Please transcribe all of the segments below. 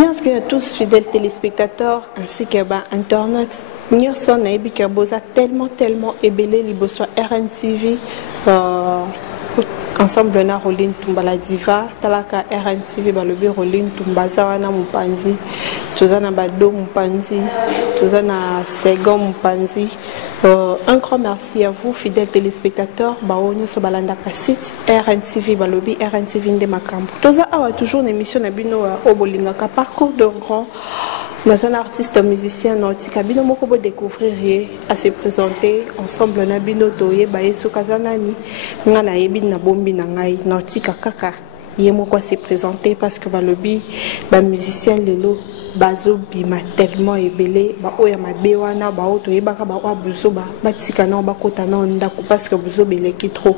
Bienvenue à tous, fidèles téléspectateurs ainsi que internautes. Nous sommes tellement ébélé liboso RNTV ensemble na Roline Tumbala Diva talaka RNTV balobi Roline Tumbaza wana mupanzi tozana bado mupanzi tozana Segon mupanzi. Un grand merci à vous, fidèles téléspectateurs. Baonyo so balanda ka site RNTV balobi RNTV nde makambo. Toza awa toujours une émission na bino obolinga ka parcours de grand. Mais un artiste musicien nautique a bino moko bo découvrir à se présenter ensemble na bino toye baye so kazanani ngana yebi na bombi na ngai nautique kaka yemo quoi se présenter parce que balobi ba musicien lelo bazo bima tellement ebelé ba oya mabe wana ba oto yebaka ba wa buzo ba batika na ba kota na ndako parce que buzo beleki trop.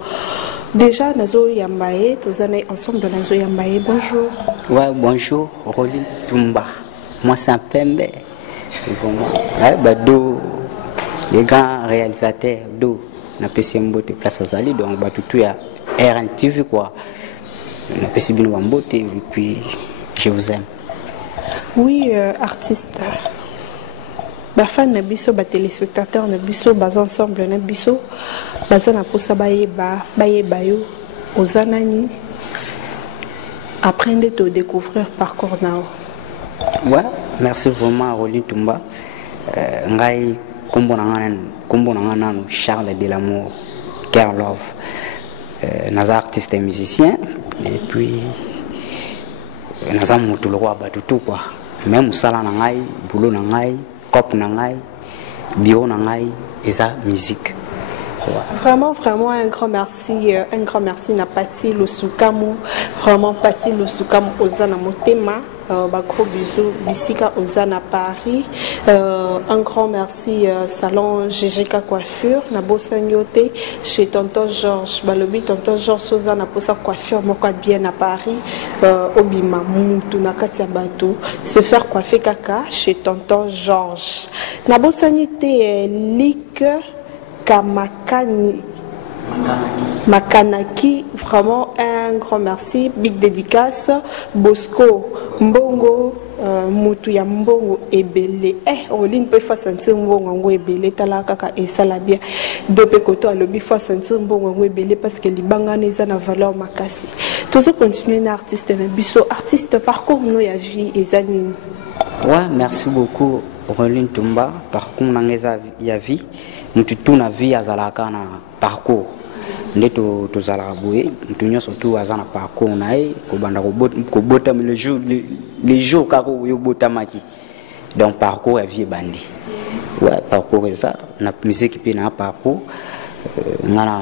Déjà nazo yambaye tozana ensemble nazo yambaye. Bonjour. Ouais, bonjour Roline Tumba. Moi c'est un pembe. Ouais, bah do les grands réalisateurs do na pesi mbote place azali donc ba tout ya RNTV quoi. Na pesi bino mbote et puis je vous aime. Oui, artiste. Ba fan na biso ba téléspectateur na biso ba ensemble na biso baza na posa baye bayo ozanani apprendre de découvrir parcours nao. Ouais, merci vraiment Roline Tumba. Ngai kombo na ngana Charles de l'amour Cœur Love. Naza artiste et musicien et puis naza mutu le roi batutu quoi. Même sala na ngai, boulot na ngai, cop na ngai, bio na ngai et ça musique. Vraiment un grand merci na Pati Losukamu, vraiment Pati Losukamu Ozana Motema, gros bisous Bissika Ozana Paris, un grand merci salon GGK Coiffure, na Bossanyote chez Tonton Georges, balobi Tonton Georges Ozana Posa Coiffure moko bien à Paris, Obima Moutou na Katia Batou, se faire coiffer kaka chez Tonton Georges. Na Bossanyote Lick Makanaki, vraiment un grand merci, big dédicace, Bosco, Mbongo, Moutou ya Mbongo ebele, Roline peut faire sentir Mbongo ebele, talaka et salabia, deux koto à lobby faire sentir Mbongo ebele parce que les banganesa na valeur makasi. Toujours continuer un artiste, un biso artiste parcours nous ya vie et zanine. Ouais, merci beaucoup Roline Tumba, parcours nangeza ya vie. Nous tout na vie azalaka na parcours ndeto tozala boye mutu nyonso tout azana parcours nae ko banda ko bota le jour kako yo botamaki donc parcours ya vie bandi ouais parcours ça na musique pe na parcours ngana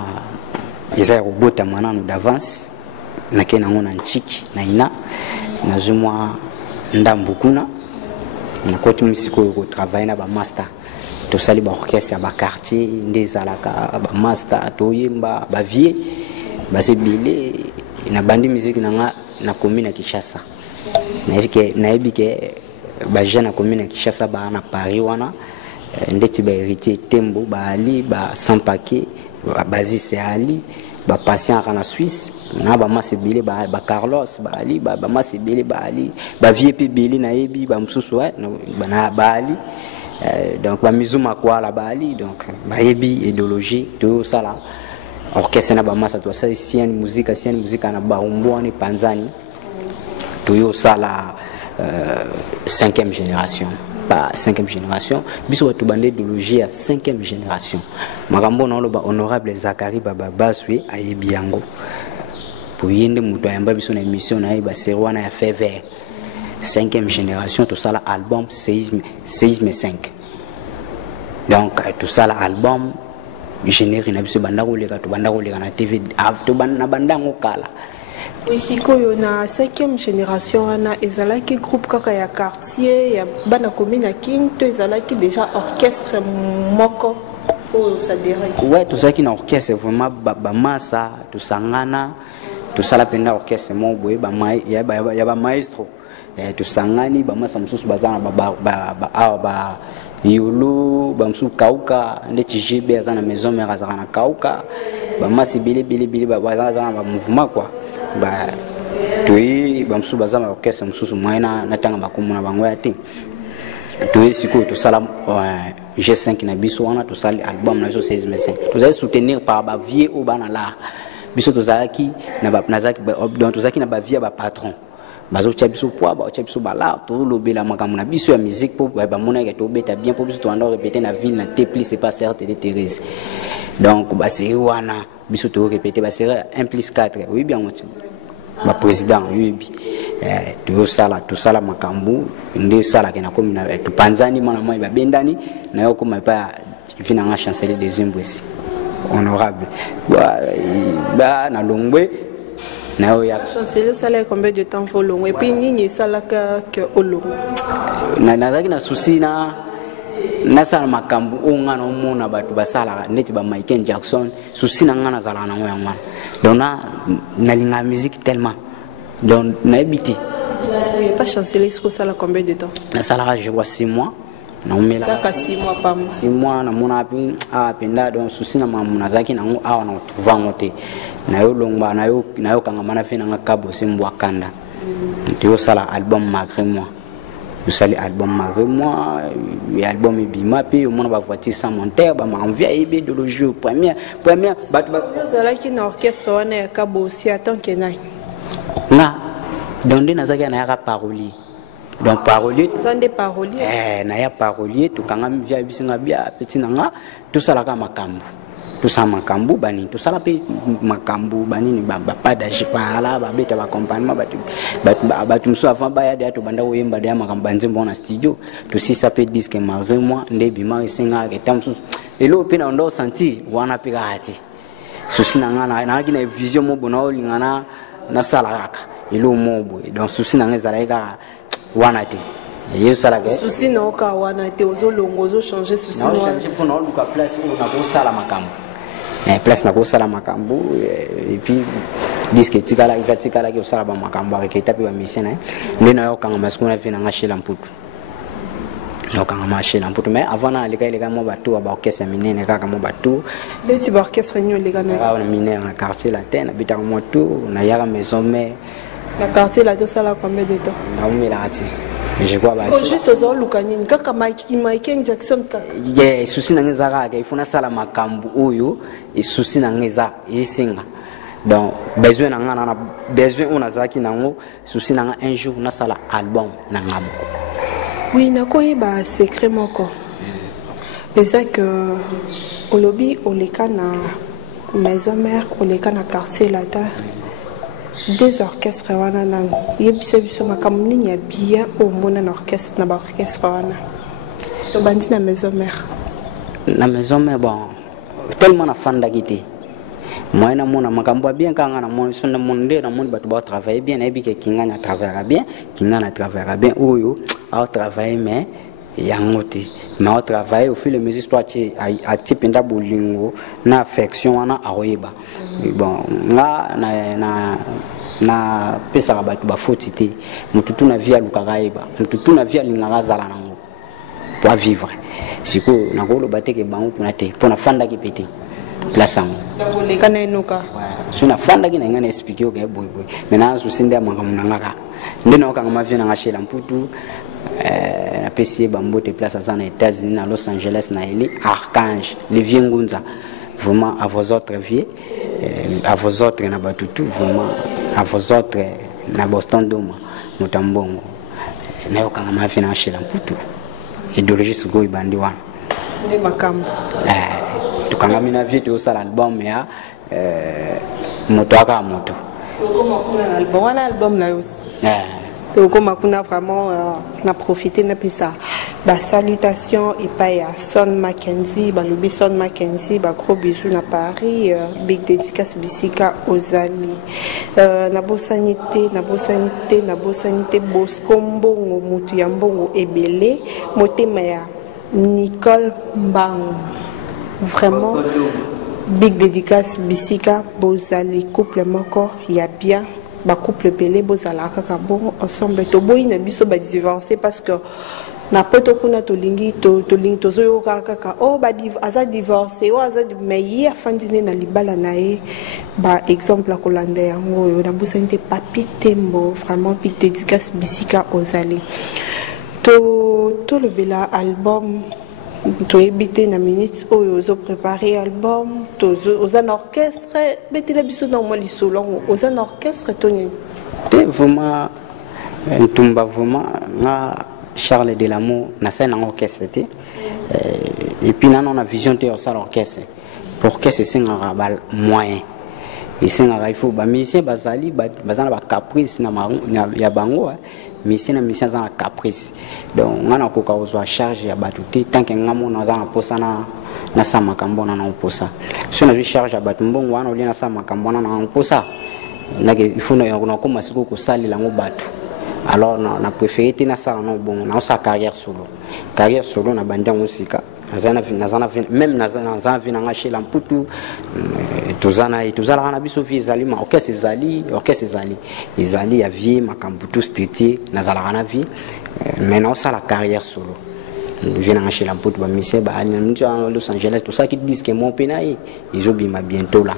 eza ko bota mana no d'avance na kena ngona nchiki na ina na zumwa ndambukuna na kotu musiko ko travailler na ba master to sali ba orchestre ba quartier ndezalaka ba master toyemba ba vie ba sebile na bandi musique na commune ya Kinshasa na ebike ba jeune na commune ya Kinshasa ba na Paris wana ndeti ba héritier Tembo ba ali ba sans paquet ba Bazise ali ba patient na Suisse na ba masebile ba Carlos ba ali ba masebile ba ali ba vie pe beli na ebi ba msusu na ba ali. Donc ba mizuma kwa la bali donc ba yebi idéologie tout ça là orchestre na ba massa to ça sienne musique na ba umbo ni panzani to yo ça la 5e génération pas 5e génération biso to bande idéologie à 5e génération makambo na lo ba honorable Zakari baba baswe ayebi yango pour yende muto ayamba biso na émission na ba serwana ya fever 5e génération tout ça l'album séisme 5 donc tout ça l'album générique na biso banda ko leka to banda ko leka na TV to banda bandango kala oui siko yo na 5e génération na ezalaki groupe kaka ya quartier ya bana commune ya King to ezalaki déjà orchestre moko oh ça dirait ouais tout ça qui na orchestre vraiment ba massa to sangana tout ça la penda orchestre mo boye ba ya ba maestro to sangani ba masa msusu bazana ba yulu ba msusu kauka ndeti jibe azana maison mère azana kauka ba masi bili ba bazana ba mouvement quoi ba toi bamsu bazama orchestre mususu moyena na tanga bakumuna bango ya te to siko to sala G5 na biso wana to sala album na biso 16 mai 5 to za soutenir par ba vie au bana la biso to zaki na ba nazaki donc to zaki na ba vie ba patron bazo tia biso poa ba tia biso bala to lobela makambo na biso ya musique pour ba mona ke to beta bien pour biso to ando répéter na ville na Tepli c'est pas certes de Thérèse donc ba série wana biso to répéter ba série 1 + 4 oui bien moi ba président oui to sala makambo nde sala ke na komi na to panzani mona moi ba bendani na yo koma pa vina nga chancelier des Imbwesi honorable ba na longwe na yo ya chancelier sala combien de temps faut long et puis nini sala que olo na zaki na souci na sala makambo onga na mona batu basala neti ba Michael Jackson souci na ngana zala na ngoya ngwana donc na linga musique tellement donc na habité pas chancelier ce que ça la combien de temps na sala je vois 6 mois na umela ça 6 mois par mois 6 mois na mona api penda donc souci na mamuna zaki na ngo awa na tuvango te na yo longba na yo kanga mana fina nga kabo simbwa kanda ndio sala album malgré moi je sali album malgré moi et album ebima pe o mona ba voiture sans monteur ba m'envia ebe de le jeu première batu ba sala ki na orchestre wana ya kabo si attend que na donc na zaki na ya parolier donc parolier ça des paroliers na ya parolier to kanga mvia bisinga bia petit nanga tout ça la ka makambo tout ça makambo bani tout ça la pe makambo bani ni ba pas d'agir pas là ba beta ba accompagnement batu muso avant ba ya de to banda oyemba de makambo nzembo na studio to si ça peut disque malgré moi nde bima singa ke tamsu elo pe na ndo senti wana pe gati souci na ngana na kina vision mo bona olingana na sala kaka elo mobo donc souci na ngezala ka wana te souci na oka wana te ozolongo ozo changer souci na changer pour na luka place où na ko sala makambo place na ko sala makambo et puis disque tikala ivatikala ke sala ba makambo avec etape ba mission ne na yoka ngama sikuna fina ngashela mputu yoka ngama shela mputu mais avant na leka mo batu ba orchestre minene kaka mo batu leti ba orchestre nyo leka na minene na quartier latin na bitaka moto na yaka maison mais na quartier la to sala combien de temps na umilati je crois ba juste aux lukani kaka Michael Jackson kaka souci na ngeza ka ifuna sala makambo oyo et souci na ngeza isinga donc besoin na ngana na besoin on azaki nango souci na un jour na sala album na ngabo oui na ko ba secret moko c'est que au lobby au leka na maison mère au leka na quartier latin deux orchestres wana na yebisa biso makambo nini ya bien au mona na orchestre na ba orchestre wana to bandi na maison mère bon tellement na fanda kiti moi na mona makambo bien kanga na mona sonda monde na monde batu ba travailler bien na ebike kinga na travaillera bien oyo a travailler mais yangote mais au travail au fil de mes histoires a type nda bolingo na affection wana aroyeba bon na pesa ka batu ba fotité mututu na via lukagaeba mututu na via lingala zala nango pour vivre siko na ko lo bateke bango pour na te pour na fanda ki pété place ango le kana enoka so na fanda ki na ngana expliquer o ke boy mais na so sinde mangam nangaka ndeno ka ngama vina ngashela mputu na PC Bambote place à aux États-Unis à Los Angeles na Eli Archange les vieux Ngunza vraiment à vos autres vieux à vos autres na Batutu vraiment à vos autres na Boston Doma Mutambongo na yo kanga mafina shela mputu idéologie sugo ibandi wana ndi makambo tukanga mina vitu usala album ya moto aka moto ukoma kuna album wana album na yosi donc on a vraiment na profité na pesa ba salutation et pas ya Son Mackenzie ba lobi Son Mackenzie ba gros bisous na Paris big dédicace bisika ozali na bosanité Bosco Mbongo mutu ya mbongo ebele motema ya Nicole Mbang vraiment big dédicace bisika bozali couple moko ya bien ba couple belé bozala kaka bon ensemble to boyi na biso ba divorcer parce que na poto kuna tolingi tozoyo kaka oh ba aza divorcé o aza mais ye afandine na libala na ye ba exemple kolanda yango yo na busante papi tembo vraiment pi dédicace bisika ozali to le bela album to ebité na minute oyo ozo préparer album to oza na orchestre betela biso na mo lisolo oza na orchestre toni vraiment Ntumba vraiment nga Charles Delamour na scène en orchestre et puis on a vision de ça l'orchestre pour que c'est un moyen et c'est il faut ba musicien bazali bazana ba caprice na ya bango musicien na musicien za caprice donc on a ko ka ozo charge ya batuté tant que ngamo na za na posa na sa makambo na posa si on a charge ya batu mbongo wana oli na sa makambo na posa il faut na koma siko ko sali la ngo batu. Alors on a préféré tenir ça en bon on a sa carrière solo na banda musika même nazana vina chez lamputu tozana na biso vizali ma orchestre zali ya vie makambutu stiti nazala na vie maintenant ça la carrière solo vina chez lamputu ba mise ba Los Angeles tout ça qui disent que mon penaï ils obima bientôt là.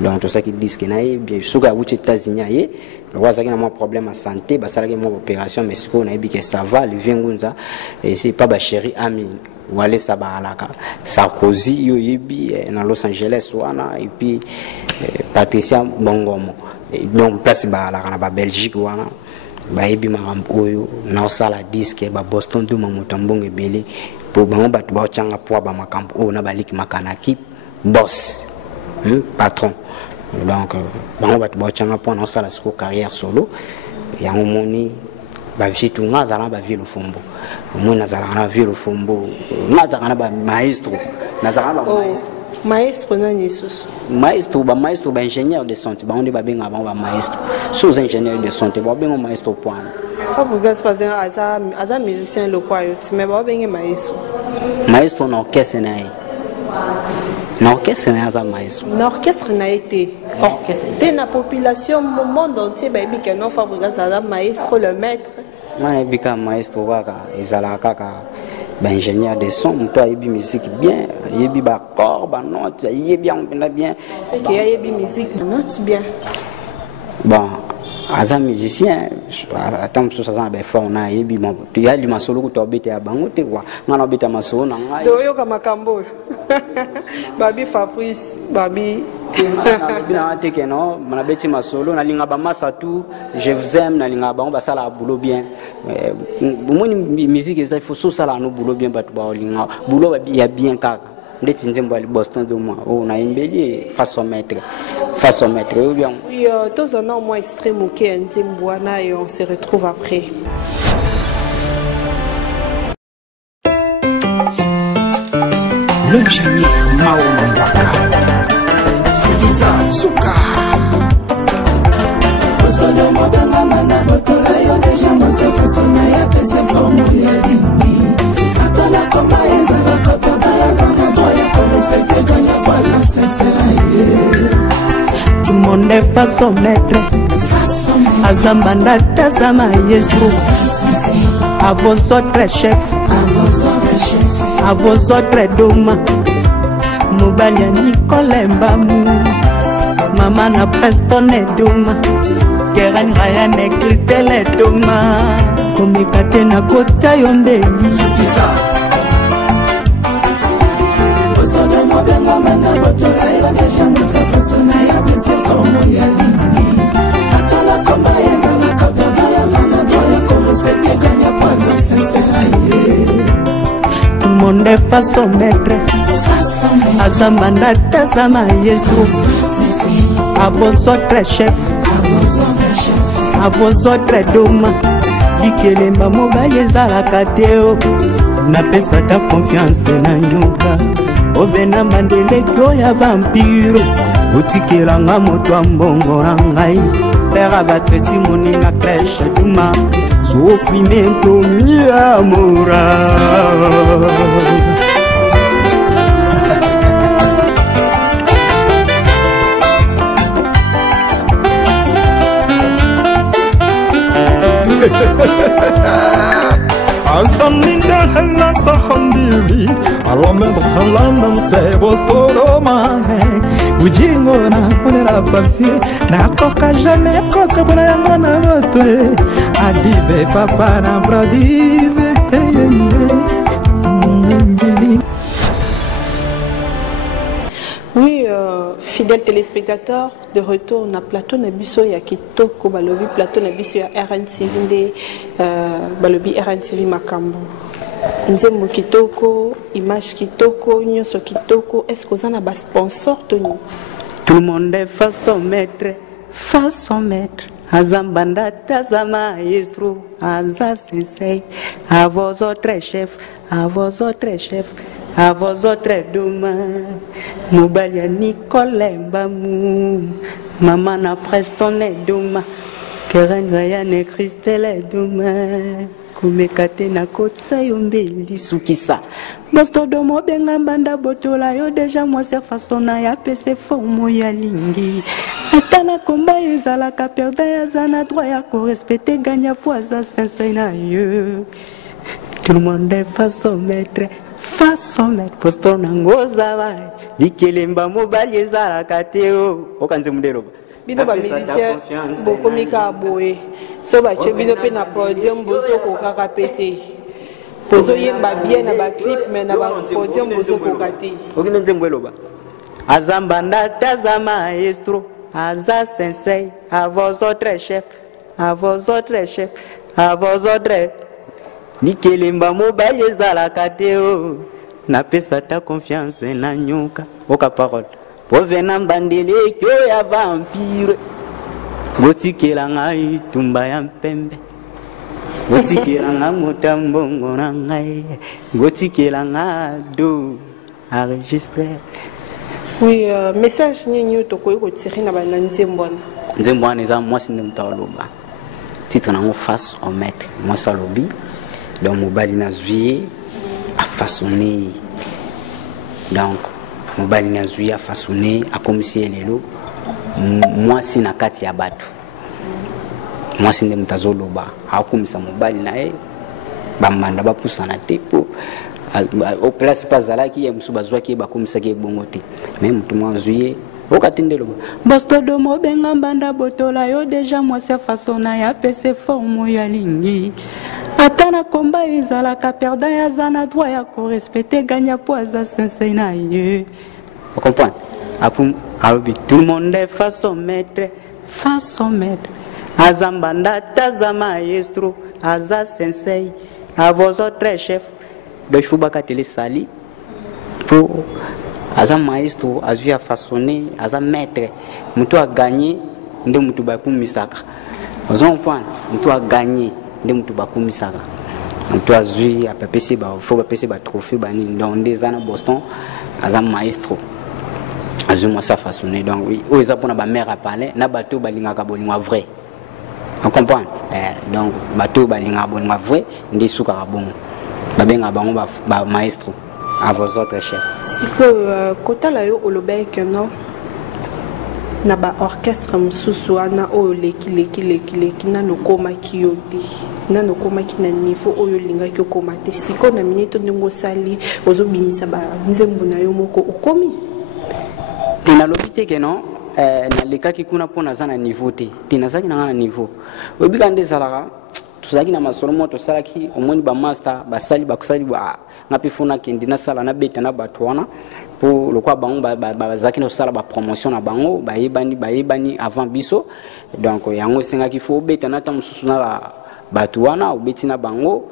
Donc tout ça qui disent que naïe bien sûr à aux États-Unis le roi a un problème à santé bah ça a une opération mais ce qu'on a dit que ça va le vingunza et c'est pas ba chéri ami wale sabalaka Sarkozy yo yebi na Los Angeles wana et puis Patricia Bongomo donc place ba la ba Belgique wana ba yebi makambo oyo na sala disque ba Boston do mamutambonge belé pour bango batu ba changa po ba makambo o na baliki makanaki boss patron donc bango batu ba changa po na sala siko carrière solo ya ngomoni ba vitu ngazala ba vie le fombo moi nazala na vie le fombo nazala ba maestro nazala ba maestro na Jesus maestro ba ingénieur de santé ba onde ba benga ba maestro sous ingénieur de santé ba benga maestro point Fabregas fazer aza musicien le kwayo mais ba benga maestro na orchestre na orchestre na aza maestro na orchestre na été orchestre na population monde entier ba bika no Fabregas aza maestro le maître moi bika maestro kaka ezala kaka ba ingénieur de son toi yebi musique bien yebi ba corps ba note yebi bien c'est que yebi musique note bien bon aza musicien attends so ça ba fort na yebi mon tu ya li masolo ko to bete ya bango te kwa ngana beta masolo na ngai do yo kama kambo babi Fabrice babi bina te ke no mana beti masolo na linga ba masatu je vous aime na linga ba on ba sala boulot bien moni musique ça il faut so sala no boulot bien batu ba linga boulot ba bien kaka ndeti nzembo ali Boston de moi on a imbeli façon maître bien oui tous on a moins extrême OK nzembo na et on se retrouve après. Le génie Maoumbaka Souka Fostono Modanga Mana Botola Yo déjà Mose Fosona Ya Pese Formule Lingi Atona Koma Ezala Kapaba Yazana Doya Pour respecter Ganya Kwaza Sesela Tout le monde est façon maître Azambanda Taza maestro À vos autres chefs à vos autres doma Mobali Nicole Mbamou Maman na Preston et doma Keren Ryan et Christelle et doma Komekate na Kota Yombeli Sukisa Postono Mobengo Mana Botola Yo Deja Misa Fosona Ya Bese Formo Ya Lingi Atona Koma Yazala Kapaba Yazana Doya Pour respecter Ganya Kwaza Sesela Tout le monde est façon maître Azambanda Taza maestro À vos autres chefs À vos autres doma Likelemba mobali ezalaka te o napesa ta confiance na nyoka obena mandeleki oya vampire otikelanga moto ya mbongo na ngai pera batresi moninga clèche duma sofrimento mi amora Ensemble London te bostoloma ujingo na konera pasi na koka jamais koka bona yango na moto adive papa na bradive Oui, fidèles téléspectateurs, de retour na plateau na biso ya kitoko balobi plateau na biso ya RNTV nde balobi RNTV makambo. Nzembo kitoko, image kitoko, nyoso kitoko, est-ce que vous en avez un sponsor Tony? Tout le monde est façon maître, Azambanda, taza maestro, aza sensei, à vos autres chefs, à vos autres chefs, à vos autres demain. Mobalia Nicole Mbamou, maman na Preston et demain, Keren Ryan et Christelle et demain. Kumekate na kotsa yombeli sukisa Bosto domo benga mbanda botola yo deja mwase fasona ya pese fomo ya lingi Atana komba ezalaka perda ya zana droit ya korespecte ganya poaza sensei na yo Tout le monde est façon maître Bosto nangoza vai Dikelemba mobali ezalaka teo Okanze mundero Bino ba musicien bokomika boye so ba che bino pe na podium bozo ko kaka pété bozo yemba bien na ba clip mais na ba podium bozo ko kati okine nzembwelo ba azambanda taza maestro aza sensei à vos autres chefs à vos autres chefs à vos autres Nikelemba mobali ezalaka teo na pesa ta confiance na nyoka oka parole Ovena mbandele kyo ya vampire Gotikela ngai tumba ya mpembe Gotikela nga motambongo na ngai Gotikela nga do enregistré Oui, message nini tokoyi ko tirer na bana nzembwana Nzembwana eza mwasi nde mutaloba Titre nango face au maître Mwasi alobi Donc mobali na zwiye a façonné Donc mobali na zwi a façonné akomisi elelo mwasi na kati ya batu mwasi nde mutazoloba akomisa mobali na ye bamanda bapusana te po au place pazalaki ya musu bazwaki bakomisaki ebongo te mais mutu mwa zwi okatindeloba bosto domo benga mbanda botola yo deja mwasi a façonna ya pese forme ya lingi Atana komba ezalaka perda ya zana droit ya korespecte ganya poaza sensei na ye. Vous comprenez? Tout le monde est façon maître. Azambanda taza maestro, aza sensei, à vos autres chefs. Donc il faut bakatele sali pour aza maestro, azu a façonné, aza maître. Mutu a gagné, nde mutu bakumisaka. Vous comprenez? Mutu a gagné. Nde mutu bakumisaka mutu azui apapesi ba fo bapesi ba trophée bani dans des années Boston aza maestro azui moi sa façonné donc oui o eza pona ba mère à parler na bato balingaka bolinga vrai on comprend donc bato balingaka bolinga vrai ndi suka ka bon babenga bango ba maestro à vos autres chefs siko kotala yo olobek non na ba orchestre mususu ana oyo leki na nokoma kiyote na nokoma ki na niveau oyo linga ki okoma te siko na minute ndingo sali ozo bimisa ba nzembo na yo moko okomi tina lobite ke non na lekaki kuna pona za na niveau te tina zaki na niveau obika nde salaka tuzaki na masolo moto salaki omoni ba master basali bakusali ba ngapi funa kindi na sala na beta na batwana pour le quoi bango bazaki no sala ba promotion na bango bayebani avant biso donc yango senga ki faut beta na ta mususu na batwana obeti na bango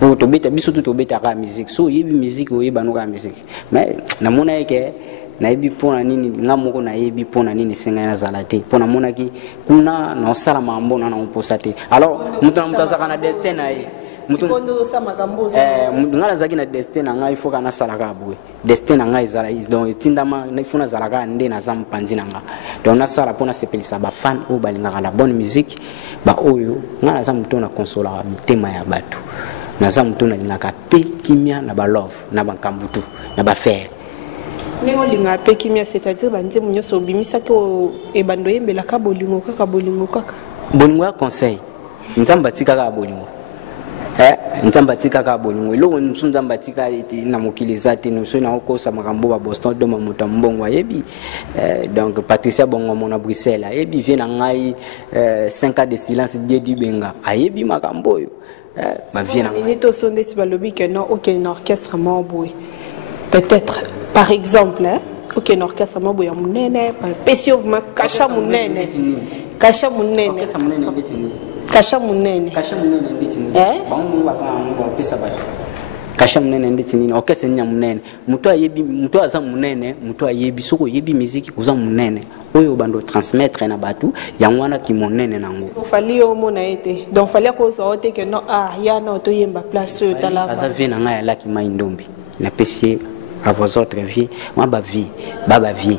pour to beta biso to beta ka musique so yebi musique oyeba no ka musique mais na mona yake na yebi pona nini ngamoko na yebi pona nini senga na zalate pona mona ki kuna na sala mambo na mposa te alors mutazaka na destin na ye sikondo sa makambo ngala zaki na destin na ngai foka na salaka bwe destin na ngai zala donc tindama na ifuna zalaka nde na zam panzi na nga donc na sala pona sepelisa ba fan o balinga la bonne musique ba oyo ngala za muto na consola mitema ya batu na za muto na lingaka pe kimia na ba love na ba kambutu na ba faire Ningo linga pe kimia c'est-à-dire banje munyoso bimisa ko ebando yembela ka bolingo kaka bolingo ya conseil nzamba tika ka bolingo nzambe atikaka bolingo eloko mosusu nzambe atika na mokili eza te noso na okosa makambo ba Boston doma moto ya mbongo ayebi donc Patricia Bongomo na Bruxelles ayebi vie na ngai 5 ans de silence Dieu Dibenga ayebi makambo oyo ba vie na ngai to sonde si balobi que non aucun orchestre maboué peut-être par exemple ok un orchestre maboué ya munene pesio ma kasha munene kasha munene orchestre munene ndetini kasha munene ndetini bangu bazana ngo pesa bato kasha munene ndetini orchestre nya munene muto ayebi muto aza munene muto ayebi soko yebi musique uza munene oyo bando transmettre na batu yangwana ki munene nango fali yo mona ete donc fali ko so ote que non ya na to yemba place yo tala aza vie na ngai la ki mai ndombi na pesi à vos autres vies moi ba vie baba vie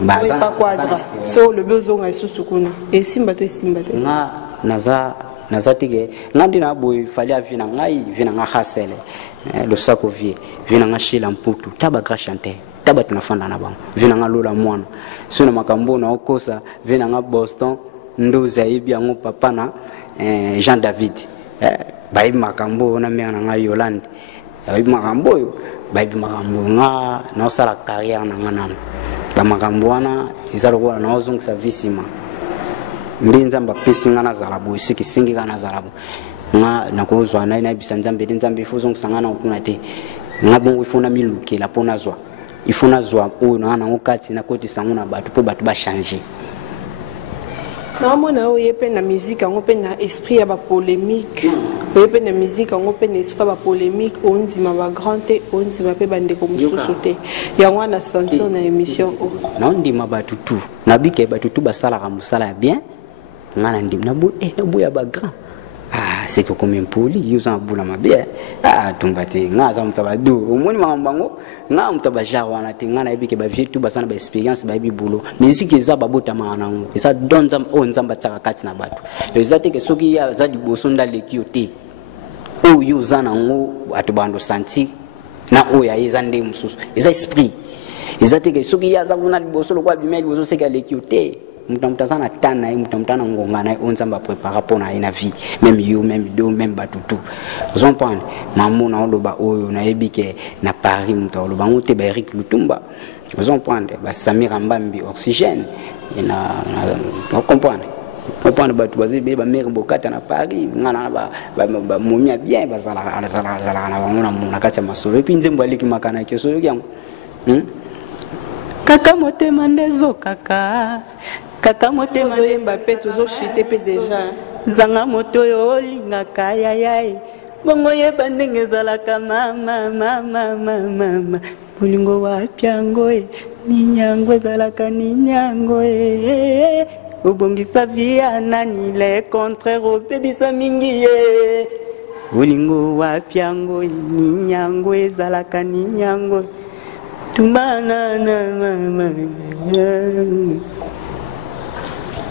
baza pas quadra so le besoin est sous-sukuna et simba to nga naza tige ngandi na boy fali vie na ngai vie na nga hasele le sako vie na nga shila mputu taba gra chanter taba tunafanda na bango vie na nga lola mwana sona makambo na okosa vie na nga Boston ndoza yebi yango papa na Jean David bayi makambo na mère na nga Yolande bayi makambo yo bayi makambo nga na osala carrière na nga nana ba makambo wana izalokola na ozongisa visima ndi nzamba pesi nga nazala bo siki singi nga nazala bo nga nakozwa na bisa nzambe nzambe ifuzo kusangana okuna te nga bongo ifuna milukela pona zwa ifuna zwa o na ngokati na koti sango na batu po batu ba changer na mona o yepe na musique ngo pe na esprit ya ba polémique yepe na musique ngo pe na esprit ba polémique ondima ba grand te ondima pe bande ko mususu te yango na sanso na émission na ondima batu tu na bike batu tu basala ka musala bien ngana ndim na bu ya ba grand c'est que comme impoli yuza bula mabia tumbati ngaza mtabadu umuni mambango nga mtaba jawana te ngana ebike ba vitu basana ba experience ba bibulo musique eza babota manango eza donza o nzamba tsaka kati na batu ezate ke soki ya za liboso ndale kiote o yuza nango atubando santi na o ya eza nde mususu eza esprit ezate ke soki ya za kuna liboso lokwa bimeli liboso seka le kiote mutamtazana tana mutamtana ngongana onzamba prépara pona ina vie même you même do même batutu vous entendez maman na oloba oyo na ebike na Paris mutoloba ngote ba Eric Lutumba vous entendez ba Samira Mbambi oxygène na comprendre batu bazibe ba mère bokata na Paris ngana ba momia bien bazala na bangona mona kati masolo epi nzembo aliki makana ke solo yango kaka motema ndezo kaka motema yemba pe toujours chité pe déjà zanga moto yo olingaka yayai bongo yeba ndenge zalaka mama bolingo wapyango ninyango zalaka ninyango obongisa via nani le contraire obebisa mingi ye bolingo wapyango ninyango ezalaka ninyango tumana na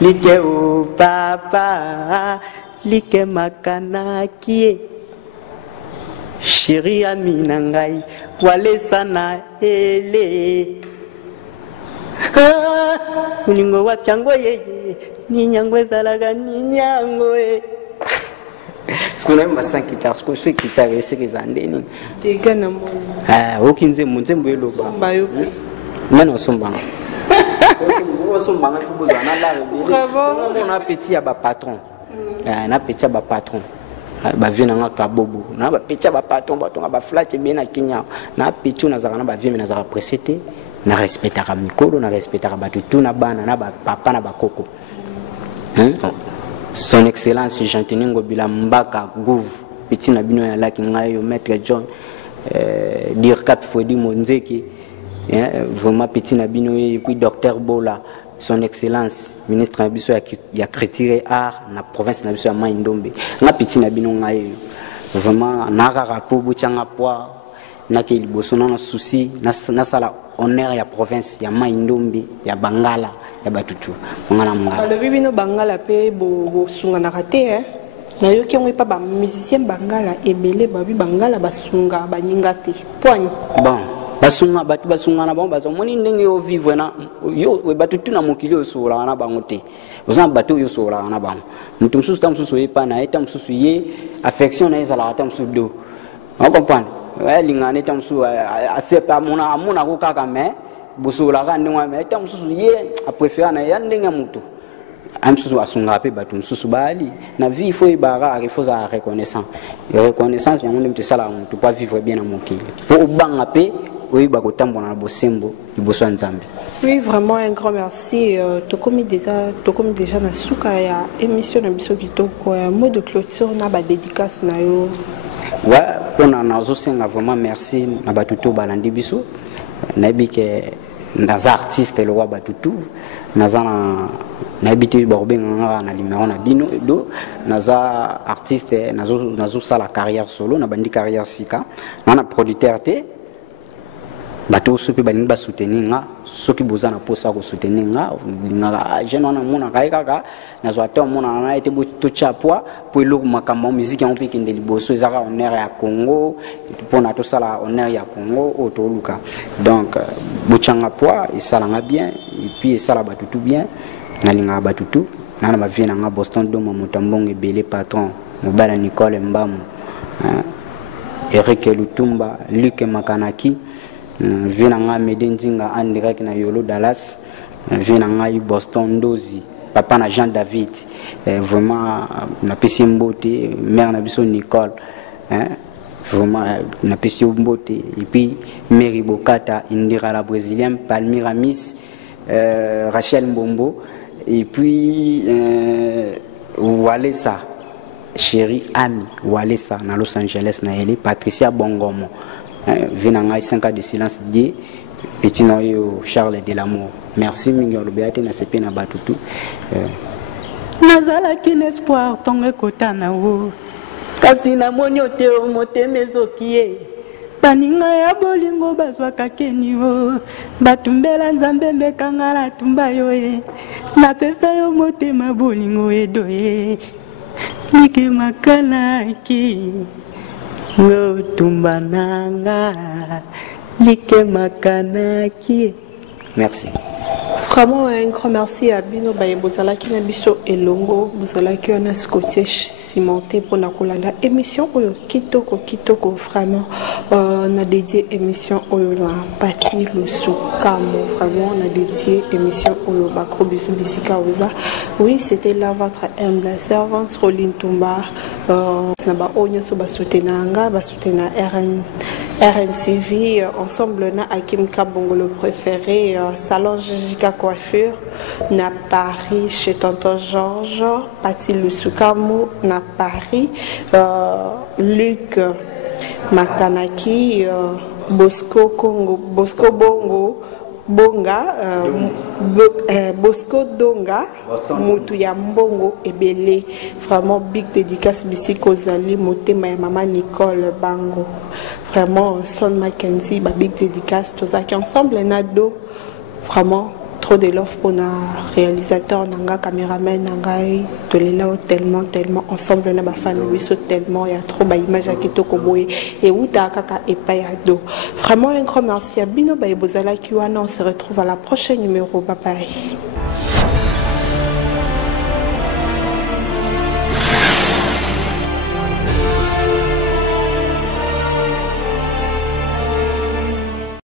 like o papa like makanaki chéri amina ngai wale sana ele ulingo wapyango ye ninyango ezalaga ninyango ce qu'on aime 5 guitares ce que je fais guitare c'est que zandeni dega na mona okinze munzembo eloba bayo nana sombanga sombanga fubuza na la rebele on a petit ya ba patron na petit ya ba patron ba vina ngaka bobo na ba petit ya ba patron batonga ba flat bien na Kenya na petit na zaka na ba vie na zaka précédé na respectaka mikolo na respectaka batutu na bana na ba papa na ba koko son excellence Jean-Tiningo Bilambaka Gouv petit na bino ya laki ngayo maître John dire 4 fois di Monzeki vraiment petit na bino et puis docteur Bola son excellence ministre na biso ya critique art na province na biso ya Maindombe na petit na bino ngayo vraiment na rapo buchanga poa na ke liboso na souci na sala honneur ya province ya Maindombe ya Bangala ya batutu ngana mungala le bibino Bangala pe bo sunga na kate na yoki ngwe pa ba musicien Bangala ebele babi Bangala basunga banyinga te point bon basunga batu basunga na bango bazo moni ndenge yo vivre na yo batu tuna mokili yo sola na bango te ozan batu yo sola na bango mutu mususu ta mususu yepa na eta mususu ye affection na ezala ta mususu do on comprend linga ta mususu asepa mona ko kaka me bosola ka ndengwa me eta mususu ye a préférer na ya ndenge mutu amsusu asunga pe batu mususu bali na vie il faut ibara il faut za reconnaissance et reconnaissance yango ndimte sala mutu pas vivre bien na mokili pour banga pe oui bakotambola na bosembo liboso nzambe. Oui, vraiment un grand merci. Tu comme déjà na suka ya émission na biso kitoko mot de clôture na ba dédicace na yo. Ouais, pona nazo senga vraiment merci na batuto balandi biso. Na bike naza artiste le roi batutu naza na habité borbenga na limero na bino do naza artiste nazo sala carrière solo na bandi carrière sika na producteur te bato sopi balingi ba soutenir nga soki bozana posa ko soutenir nga jeune wana mona kaka nazo ata mona na été to chapwa po elo makambo musique en pe kende liboso ezaka honneur ya Congo pona to sala honneur ya Congo o to luka donc bochanga poa esalanga bien et puis esala bato tout bien nalinga bato tout nana ba vie na nga Boston do Motambong ebele patron mobala Nicole Mbamu Eric Lutumba Luc Makanaki vina nga Medinzinga en direct na Yolo Dallas vina nga Boston Dozi papa na Jean David vraiment na pesi mbote mère na biso Nicole vraiment na pesi mbote et puis Mary Bokata Indira la brésilienne Palmira Miss Rachel Mbombo et puis Walesa chérie Ami Walesa na Los Angeles na elle Patricia Bongomo Vinanga 5 ans de silence Dieu petit noyo Charles de l'amour merci mingolo beate na sepe na batutu nazala kin espoir tonge kotana wo kasi na monyote o motemezokie baninga ya bolingo bazwaka keni wo batumbela nzambe mbekanga la tumba yo na pesa yo motema bolingo edoye nike makanaki ngo tumbananga like makanaki. Merci. Vraiment un grand merci à Bino Baye Bozala qui n'a biso elongo Bozala qui on a scotché cimenté pour la kolanda émission oyo kitoko vraiment on a dédié émission oyo la partie le soukamo vraiment on a dédié émission oyo bakro bisu bisika oza. Oui, c'était là votre humble servante Roline Tumba na ba onyo so ba soutenanga ba soutena RNTV ensemble na Hakim Kabongo le préféré salon Jika coiffure na Paris chez tonton Georges Pati Lusukamo na Paris Luc Makanaki Bosco Congo Bosco Bongo Bonga Bosco Donga Mutu ya Mbongo Ebele vraiment big dédicace bisiko zali motema ya maman Nicole Bango vraiment Son Mackenzie ba big dédicace tous qui ensemble nado vraiment trop de love pour na réalisateur nanga caméraman nanga de l'élan tellement ensemble na ba fan biso tellement il y a trop ba image à kitoko boye et uta kaka et payado vraiment un grand merci à Bino Baye Bozala qui on se retrouve à la prochaine numéro bye bye.